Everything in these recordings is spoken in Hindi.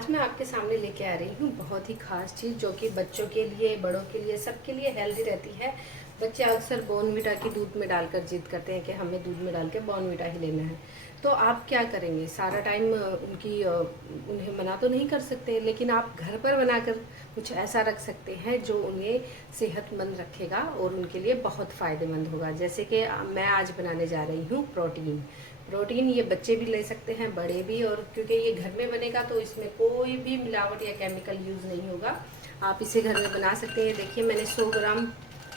आज मैं आपके सामने लेके आ रही हूँ बहुत ही खास चीज़, जो कि बच्चों के लिए, बड़ों के लिए, सबके लिए हेल्दी रहती है। बच्चे अक्सर बॉर्नवीटा की दूध में डालकर जिद करते हैं कि हमें दूध में डाल के बॉर्नवीटा ही लेना है। तो आप क्या करेंगे? सारा टाइम उन्हें मना तो नहीं कर सकते, लेकिन आप घर पर बनाकर कुछ ऐसा रख सकते हैं जो उन्हें सेहतमंद रखेगा और उनके लिए बहुत फ़ायदेमंद होगा। जैसे कि मैं आज बनाने जा रही हूँ प्रोटीन। ये बच्चे भी ले सकते हैं, बड़े भी, और क्योंकि ये घर में बनेगा तो इसमें कोई भी मिलावट या केमिकल यूज़ नहीं होगा। आप इसे घर में बना सकते हैं। देखिए, मैंने 100 ग्राम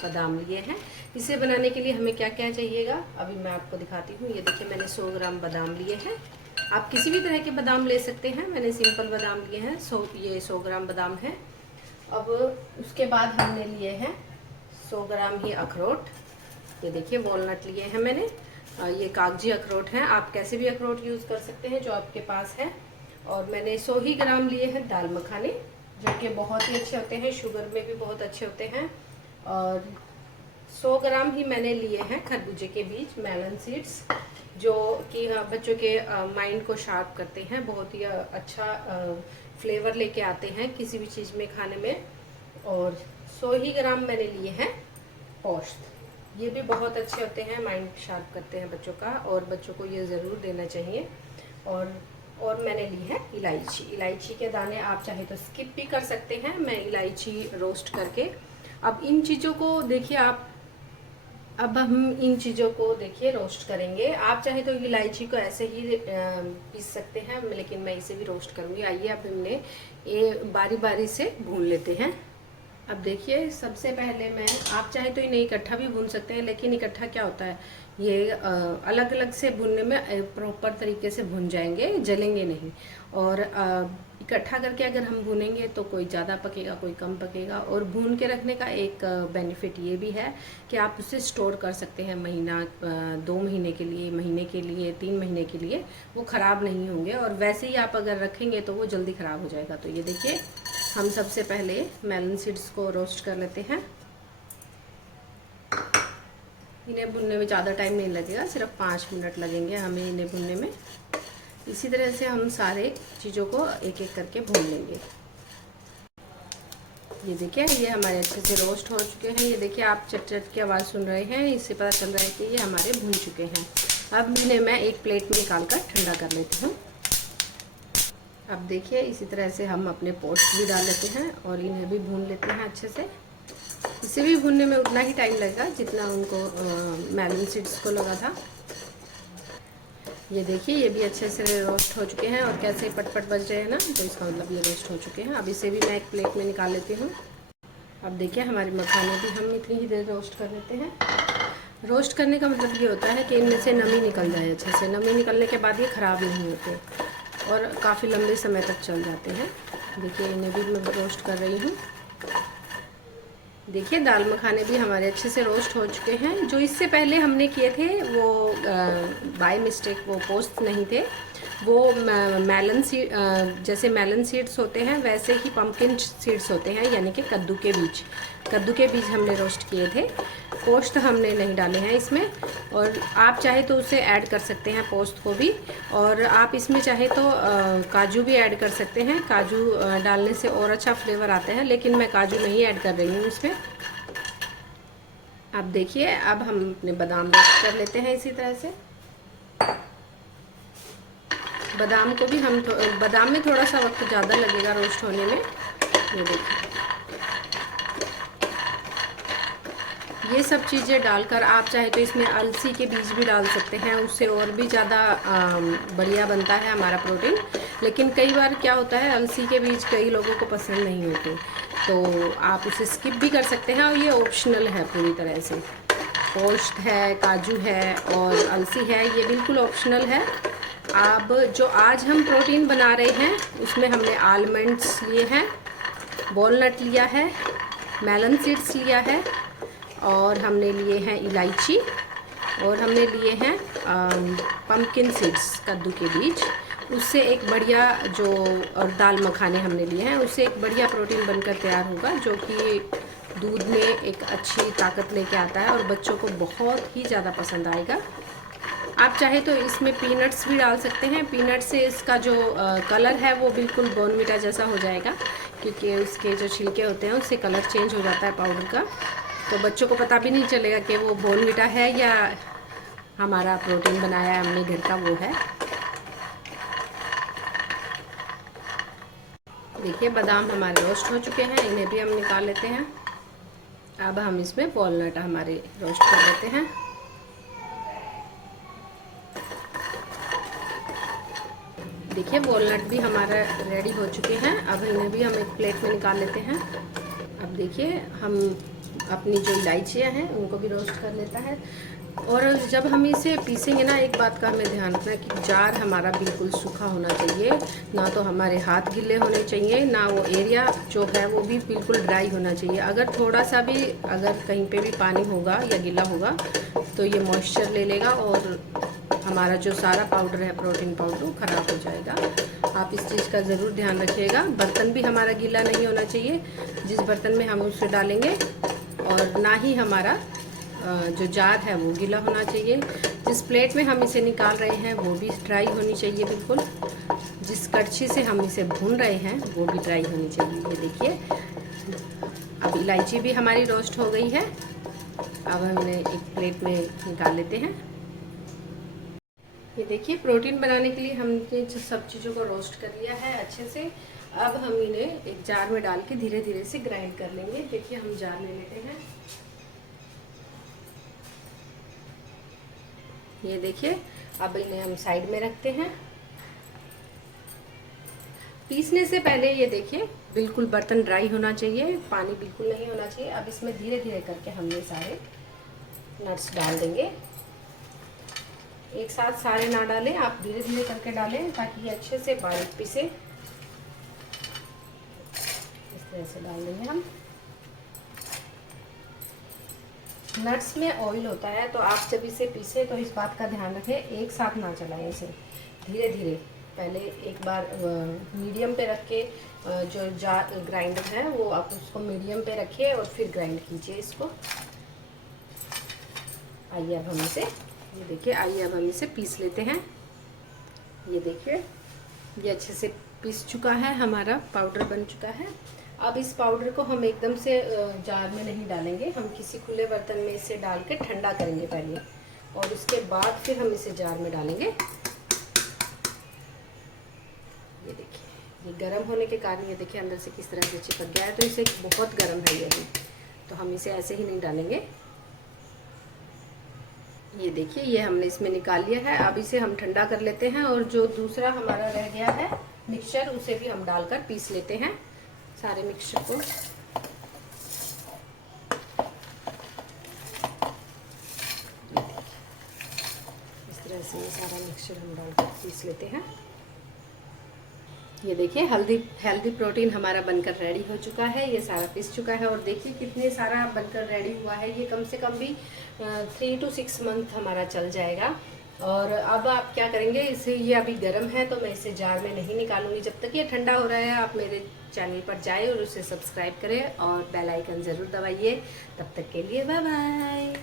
बादाम लिए हैं। इसे बनाने के लिए हमें क्या क्या चाहिएगा अभी मैं आपको दिखाती हूँ। ये देखिए, मैंने 100 ग्राम बादाम लिए हैं। आप किसी भी तरह के बादाम ले सकते हैं, मैंने सिंपल बादाम लिए हैं। ये 100 ग्राम बादाम है। अब उसके बाद हमने लिए हैं 100 ग्राम ही अखरोट। ये देखिए, वॉलनट लिए हैं मैंने। ये कागजी अखरोट हैं, आप कैसे भी अखरोट यूज़ कर सकते हैं जो आपके पास है। और मैंने 100 ही ग्राम लिए हैं दाल मखाने, जो कि बहुत ही अच्छे होते हैं, शुगर में भी बहुत अच्छे होते हैं। और 100 ग्राम ही मैंने लिए हैं खरबूजे के बीज, मेलन सीड्स, जो कि बच्चों के माइंड को शार्प करते हैं, बहुत ही अच्छा फ्लेवर लेके आते हैं किसी भी चीज़ में खाने में। और 100 ही ग्राम मैंने लिए हैं पोस्त। ये भी बहुत अच्छे होते हैं, माइंड शार्प करते हैं बच्चों का, और बच्चों को ये ज़रूर देना चाहिए। और मैंने ली है इलायची के दाने। आप चाहे तो स्किप भी कर सकते हैं, मैं इलायची रोस्ट करके। अब इन चीज़ों को देखिए अब हम इन चीज़ों को देखिए रोस्ट करेंगे। आप चाहे तो इलायची को ऐसे ही पीस सकते हैं, लेकिन मैं इसे भी रोस्ट करूँगी। आइए अब हमने ये बारी बारी से भून लेते हैं। अब देखिए, सबसे पहले आप चाहे तो इन्हें इकट्ठा भी भून सकते हैं, लेकिन इकट्ठा क्या होता है, ये अलग अलग से भूनने में प्रॉपर तरीके से भून जाएंगे, जलेंगे नहीं। और इकट्ठा करके अगर हम भूनेंगे तो कोई ज़्यादा पकेगा, कोई कम पकेगा। और भून के रखने का एक बेनिफिट ये भी है कि आप उसे स्टोर कर सकते हैं महीना, 2 महीने के लिए, महीने के लिए, 3 महीने के लिए, वो ख़राब नहीं होंगे। और वैसे ही आप अगर रखेंगे तो वो जल्दी ख़राब हो जाएगा। तो ये देखिए, हम सबसे पहले मेलन सीड्स को रोस्ट कर लेते हैं। इन्हें भुनने में ज़्यादा टाइम नहीं लगेगा, सिर्फ 5 मिनट लगेंगे हमें इन्हें भुनने में। इसी तरह से हम सारे चीज़ों को एक एक करके भून लेंगे। ये देखिए, ये हमारे अच्छे से रोस्ट हो चुके हैं। ये देखिए, आप चट चट की आवाज़ सुन रहे हैं, इससे पता चल रहा है कि ये हमारे भून चुके हैं। अब इन्हें मैं एक प्लेट में निकाल कर ठंडा कर लेती हूँ। अब देखिए, इसी तरह से हम अपने पोस्ट भी डाल लेते हैं और इन्हें भी भून लेते हैं अच्छे से। इसे भी भूनने में उतना ही टाइम लगेगा जितना उनको मेलन सीड्स को लगा था। ये देखिए, ये भी अच्छे से रोस्ट हो चुके हैं, और कैसे पटपट बज रहे हैं ना, तो इसका मतलब ये रोस्ट हो चुके हैं। अब इसे भी मैं एक प्लेट में निकाल लेती हूँ। अब देखिए, हमारे मखाने भी हम इतनी ही देर रोस्ट कर लेते हैं। रोस्ट करने का मतलब ये होता है कि इनमें से नमी निकल जाए अच्छे से। नमी निकलने के बाद ये ख़राब नहीं होते और काफ़ी लंबे समय तक चल जाते हैं। देखिए, इन्हें भी मैं रोस्ट कर रही हूँ। देखिए, दाल मखाने भी हमारे अच्छे से रोस्ट हो चुके हैं। जो इससे पहले हमने किए थे वो बाय मिस्टेक वो पोस्ट नहीं थे, वो मेलन सीड, जैसे मेलन सीड्स होते हैं वैसे ही पम्पकिन सीड्स होते हैं, यानी कि कद्दू के बीज हमने रोस्ट किए थे। पोस्ट हमने नहीं डाले हैं इसमें। और आप चाहे तो उसे ऐड कर सकते हैं, पोस्ट को भी। और आप इसमें चाहे तो काजू भी ऐड कर सकते हैं। काजू डालने से और अच्छा फ्लेवर आता है, लेकिन मैं काजू नहीं ऐड कर रही हूँ इसमें। अब देखिए, अब हम अपने बादाम रोस्ट कर लेते हैं इसी तरह से। बादाम को भी बादाम में थोड़ा सा वक्त ज़्यादा लगेगा रोस्ट होने में। ये देखिए, ये सब चीज़ें डालकर आप चाहे तो इसमें अलसी के बीज भी डाल सकते हैं, उससे और भी ज़्यादा बढ़िया बनता है हमारा प्रोटीन। लेकिन कई बार क्या होता है, अलसी के बीज कई लोगों को पसंद नहीं होते, तो आप उसे स्किप भी कर सकते हैं, और ये ऑप्शनल है पूरी तरह से। पोस्ट है, काजू है और अलसी है, ये बिल्कुल ऑप्शनल है। अब जो आज हम प्रोटीन बना रहे हैं उसमें हमने आलमंड्स लिए हैं, वॉलनट लिया है, मेलन सीड्स लिया है, और हमने लिए हैं इलायची, और हमने लिए हैं पम्पकिन सीड्स, कद्दू के बीज। उससे एक बढ़िया और दाल मखाने हमने लिए हैं, उससे एक बढ़िया प्रोटीन बनकर तैयार होगा, जो कि दूध में एक अच्छी ताकत लेके आता है और बच्चों को बहुत ही ज़्यादा पसंद आएगा। आप चाहे तो इसमें पीनट्स भी डाल सकते हैं। पीनट से इसका जो कलर है वो बिल्कुल बॉर्नवीटा जैसा हो जाएगा, क्योंकि उसके जो छिलके होते हैं उससे कलर चेंज हो जाता है पाउडर का। तो बच्चों को पता भी नहीं चलेगा कि वो बॉर्नवीटा है या हमारा प्रोटीन बनाया है हमने घर का वो है। देखिए बादाम हमारे रोस्ट हो चुके हैं, इन्हें भी हम निकाल लेते हैं। अब हम इसमें वॉलनट हमारे रोस्ट कर लेते हैं। देखिए वॉलनट भी हमारा रेडी हो चुके हैं। अब इन्हें भी हम एक प्लेट में निकाल लेते हैं। अब देखिए हम अपनी जो इलायचियाँ हैं उनको भी रोस्ट कर लेता है। और जब हम इसे पीसेंगे ना, एक बात का हमें ध्यान रखना है कि जार हमारा बिल्कुल सूखा होना चाहिए, ना तो हमारे हाथ गीले होने चाहिए, ना वो एरिया जो है वो भी बिल्कुल ड्राई होना चाहिए। अगर थोड़ा सा भी अगर कहीं पे भी पानी होगा या गीला होगा तो ये मॉइस्चर ले लेगा और हमारा जो सारा पाउडर है प्रोटीन पाउडर वो ख़राब हो जाएगा। आप इस चीज़ का ज़रूर ध्यान रखिएगा। बर्तन भी हमारा गीला नहीं होना चाहिए जिस बर्तन में हम उसे डालेंगे, और ना ही हमारा जो जार है वो गीला होना चाहिए। जिस प्लेट में हम इसे निकाल रहे हैं वो भी ड्राई होनी चाहिए बिल्कुल। जिस कड़छी से हम इसे भून रहे हैं वो भी ड्राई होनी चाहिए। ये देखिए अब इलायची भी हमारी रोस्ट हो गई है। अब हम इन्हें एक प्लेट में निकाल लेते हैं। ये देखिए प्रोटीन बनाने के लिए हमने सब चीज़ों को रोस्ट कर लिया है अच्छे से। अब हम इन्हें एक जार में डाल के धीरे धीरे से ग्राइंड कर लेंगे। देखिए हम जार ले लेते हैं। ये देखिए अब इन्हें हम साइड में रखते हैं। पीसने से पहले ये देखिए बिल्कुल बर्तन ड्राई होना चाहिए, पानी बिल्कुल नहीं होना चाहिए। अब इसमें धीरे धीरे करके हम ये सारे नट्स डाल देंगे। एक साथ सारे ना डालें, आप धीरे धीरे करके डालें ताकि ये अच्छे से बारीक पीसे। इस तरह से डाल देंगे हम। नट्स में ऑयल होता है तो आप जब इसे पीसे तो इस बात का ध्यान रखें एक साथ ना चलाएं इसे, धीरे धीरे। पहले एक बार मीडियम पे रख के जो ग्राइंडर है वो आप उसको मीडियम पे रखिए और फिर ग्राइंड कीजिए इसको। आइए अब हम इसे, ये देखिए आइए अब हम इसे पीस लेते हैं। ये देखिए ये अच्छे से पीस चुका है, हमारा पाउडर बन चुका है। अब इस पाउडर को हम एकदम से जार में नहीं डालेंगे, हम किसी खुले बर्तन में इसे डाल के ठंडा करेंगे पहले, और उसके बाद फिर हम इसे जार में डालेंगे। ये देखिए ये गर्म होने के कारण ये देखिए अंदर से किस तरह से चिपक गया है, तो इसे बहुत गर्म है ये अभी, तो हम इसे ऐसे ही नहीं डालेंगे। ये देखिए ये हमने इसमें निकाल लिया है। अब इसे हम ठंडा कर लेते हैं और जो दूसरा हमारा रह गया है मिक्सचर उसे भी हम डालकर पीस लेते हैं सारे मिक्सचर को। इस तरह से ये सारा मिक्सचर हम डालकर पीस लेते हैं। ये देखिए हेल्दी प्रोटीन हमारा बनकर रेडी हो चुका है। ये सारा पिस चुका है और देखिए कितने सारा बनकर रेडी हुआ है। ये कम से कम भी 3 to 6 मंथ हमारा चल जाएगा। और अब आप क्या करेंगे, इसे ये अभी गर्म है तो मैं इसे जार में नहीं निकालूंगी। जब तक ये ठंडा हो रहा है आप मेरे चैनल पर जाए और उसे सब्सक्राइब करें और बेल आइकन ज़रूर दबाइए। तब तक के लिए बाय बाय।